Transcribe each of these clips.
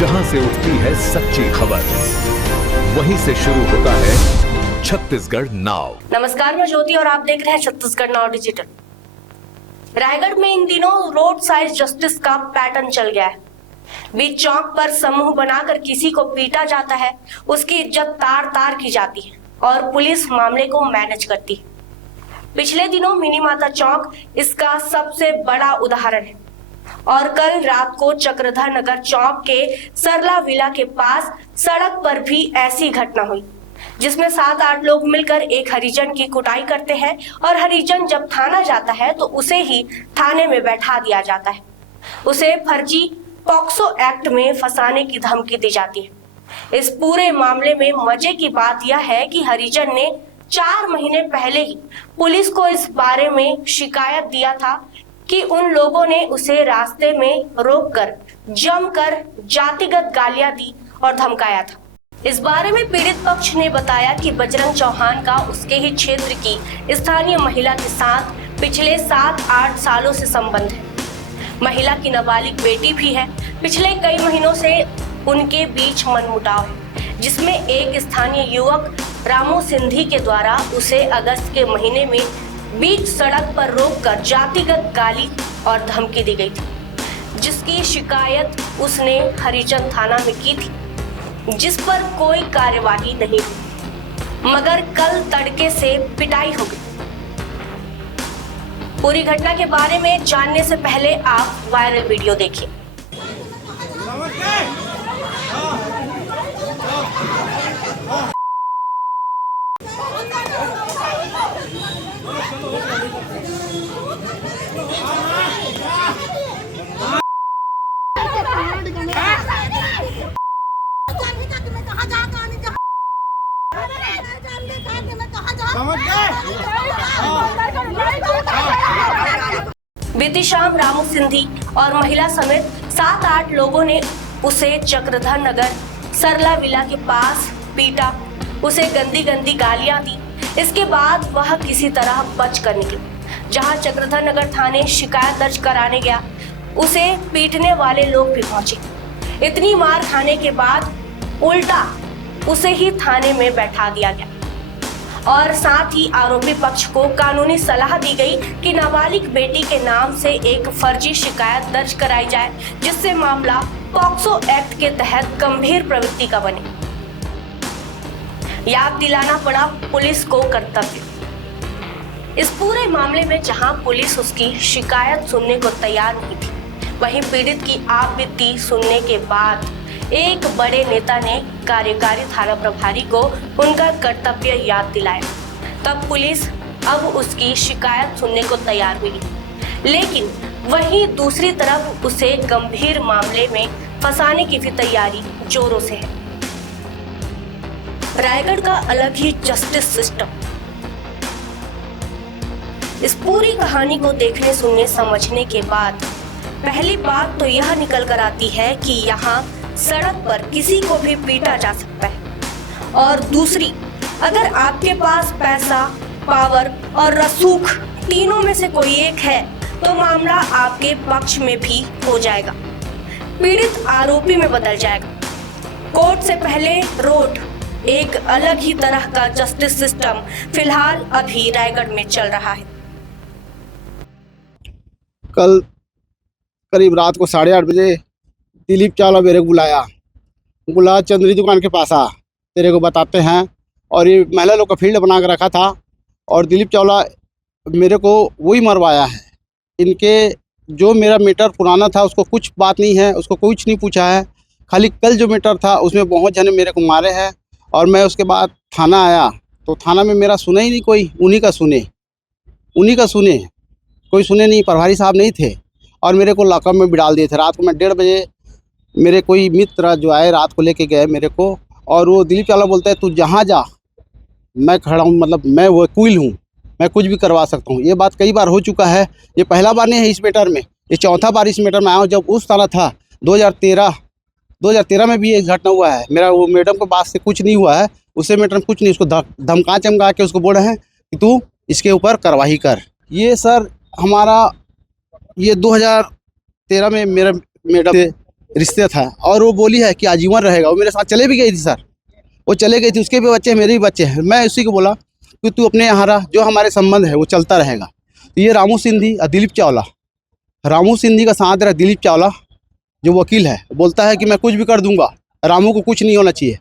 जहां से उठती है सच्ची खबर, वहीं से शुरू होता है छत्तीसगढ़ नाउ। नमस्कार, मैं ज्योति और आप देख रहे हैं छत्तीसगढ़ नाउ डिजिटल। रायगढ़ में इन दिनों रोड साइड जस्टिस का पैटर्न चल गया है। बीच चौक पर समूह बनाकर किसी को पीटा जाता है, उसकी इज्जत तार तार की जाती है और पुलिस मामले को मैनेज करती है। पिछले दिनों मिनी माता चौक इसका सबसे बड़ा उदाहरण है और कल रात को चक्रधर नगर चौक के सरला विला के पास सड़क पर भी ऐसी घटना हुई, जिसमें 7-8 लोग मिलकर एक हरिजन की कुटाई करते हैं और हरिजन जब थाना जाता है तो उसे ही थाने में बैठा दिया जाता है। उसे फर्जी पॉक्सो एक्ट में फंसाने की धमकी दी जाती है। इस पूरे मामले में मजे की बात यह है कि हरिजन ने 4 महीने पहले ही पुलिस को इस बारे में शिकायत दिया था कि उन लोगों ने उसे रास्ते में रोककर जमकर जातिगत गालियां दी और धमकाया था। इस बारे में पीड़ित पक्ष ने बताया कि बजरंग चौहान का उसके ही क्षेत्र की स्थानीय महिला के साथ पिछले 7-8 सालों से संबंध है। महिला की नाबालिग बेटी भी है। पिछले कई महीनों से उनके बीच मनमुटाव है, जिसमें एक स्थानीय युवक रामू सिंधी के द्वारा उसे अगस्त के महीने में बीच सड़क पर रोककर जातिगत गाली और धमकी दी गई थी, जिसकी शिकायत उसने हरिजन थाना में की थी, जिस पर कोई कार्यवाही नहीं हुई, मगर कल तड़के से पिटाई हो गई। पूरी घटना के बारे में जानने से पहले आप वायरल वीडियो देखिए। बीती शाम रामू सिंधी और महिला समेत 7-8 लोगों ने उसे चक्रधर नगर सरला विला के पास पीटा, उसे गंदी गंदी गालियां दी। इसके बाद वह किसी तरह बच कर निकला। जहां चक्रधर नगर थाने शिकायत दर्ज कराने गया, उसे पीटने वाले लोग भी पहुंचे। इतनी मार खाने के बाद उल्टा उसे ही थाने में बैठा दिया गया और साथ ही आरोपी पक्ष को कानूनी सलाह दी गई कि नाबालिग बेटी के नाम से एक फर्जी शिकायत दर्ज कराई जाए, जिससे मामला पॉक्सो एक्ट के तहत गंभीर प्रवृत्ति का बने। याद दिलाना पड़ा पुलिस को कर्तव्य। इस पूरे मामले में जहां पुलिस उसकी शिकायत सुनने को तैयार नहीं थी, वहीं पीड़ित की आपबीती सुनने के बाद एक बड़े नेता ने कार्यकारी थाना प्रभारी को उनका कर्तव्य याद दिलाया। तब पुलिस अब उसकी शिकायत सुनने को तैयार हुई, लेकिन वहीं दूसरी तरफ उसे गंभीर मामले में फंसाने की भी तैयारी जोरों से है। रायगढ़ का अलग ही जस्टिस सिस्टम। इस पूरी कहानी को देखने, सुनने, समझने के बाद पहली बात तो यह निकल कर आती है कि यहाँ सड़क पर किसी को भी पीटा जा सकता है, और दूसरी, अगर आपके पास पैसा, पावर और रसूख तीनों में से कोई एक है तो मामला आपके पक्ष में भी हो जाएगा, पीड़ित आरोपी में बदल जाएगा। कोर्ट से पहले रोड, एक अलग ही तरह का जस्टिस सिस्टम फिलहाल अभी रायगढ़ में चल रहा है। कल करीब रात को 8:30 बजे दिलीप चावला मेरे को बुलाया चंद्री दुकान के पास आ, तेरे को बताते हैं। और ये महिला लोग का फील्ड बना के रखा था और दिलीप चावला मेरे को वही मरवाया है। इनके जो मेरा मीटर पुराना था उसको कुछ बात नहीं है, उसको कुछ नहीं पूछा है। खाली कल जो मीटर था उसमें बहुत जने मेरे को मारे हैं। और मैं उसके बाद थाना आया तो थाना में मेरा सुने ही नहीं कोई, उन्हीं का सुने, कोई सुने नहीं। प्रभारी साहब नहीं थे और मेरे को लॉकअप में भी डाल दिए थे। रात को मैं 1:30 बजे मेरे कोई मित्र जो आए रात को लेके गए मेरे को, और वो दिलीप चावला बोलता है तू जहाँ जा, मैं खड़ा हूँ, मतलब मैं वकील हूँ, मैं कुछ भी करवा सकता हूँ। ये बात कई बार हो चुका है, ये पहला बार नहीं है इस मैटर में, ये चौथा बार इस मैटर में आया हूँ। जब उस साल था 2013 में भी ये घटना हुआ है। मेरा वो मैडम के पास से कुछ नहीं हुआ है, उससे मैटर में कुछ नहीं, उसको धमका चमका के उसको बोल रहे हैं कि तू इसके ऊपर कार्रवाई कर। ये सर हमारा ये 2013 में मेरा मैडम थे, रिश्ते था और वो बोली है कि आजीवन रहेगा। वो मेरे साथ चले भी गई थी सर, वो चले गई थी, उसके भी बच्चे हैं, मेरे भी बच्चे हैं। मैं उसी को बोला कि तू अपने यहाँ रह, जो हमारे संबंध है वो चलता रहेगा। तो ये रामू सिंधी और दिलीप चावला, रामू सिंधी का साथ रहा दिलीप चावला जो वकील है, बोलता है कि मैं कुछ भी कर दूंगा, रामू को कुछ नहीं होना चाहिए।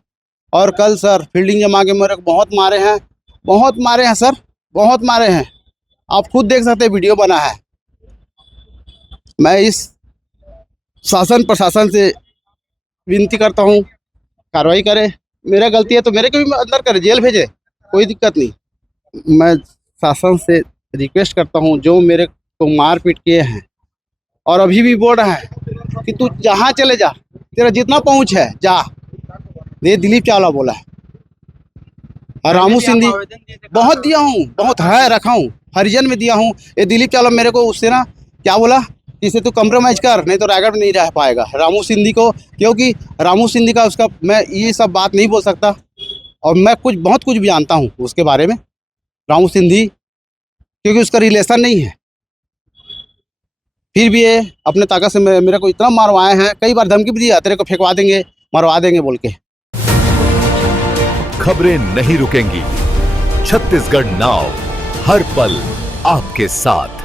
और कल सर फील्डिंग जमा के मेरे को बहुत मारे हैं सर, बहुत मारे हैं। आप खुद देख सकते हैं, वीडियो बना है। मैं इस शासन प्रशासन से विनती करता हूँ, कार्रवाई करे। मेरा गलती है तो मेरे को भी अंदर करे, जेल भेजे, कोई दिक्कत नहीं। मैं शासन से रिक्वेस्ट करता हूँ, जो मेरे को मारपीट किए हैं और अभी भी बोल रहा है कि तू जहाँ चले जा, तेरा जितना पहुँच है जा, ये दिलीप चावला बोला है। और रामू सिंधी बहुत दिया हूँ, बहुत है रखा हूँ, हरिजन में दिया हूँ। ये दिलीप चावला मेरे को उससे ना क्या बोला, इसे तू कंप्रोमाइज कर, नहीं तो रायगढ़ में नहीं रह पाएगा। रामू सिंधी को, क्योंकि रामू सिंधी का उसका मैं ये सब बात नहीं बोल सकता, और मैं बहुत कुछ भी जानता हूँ उसके बारे में। रामू सिंधी क्योंकि उसका रिलेशन नहीं है, फिर भी ये अपने ताकत से मेरे को इतना मारवाए हैं। कई बार धमकी भी दिया, तेरे को फेंकवा देंगे, मरवा देंगे बोल के। खबरें नहीं रुकेंगी, छत्तीसगढ़ नाउ हर पल आपके साथ।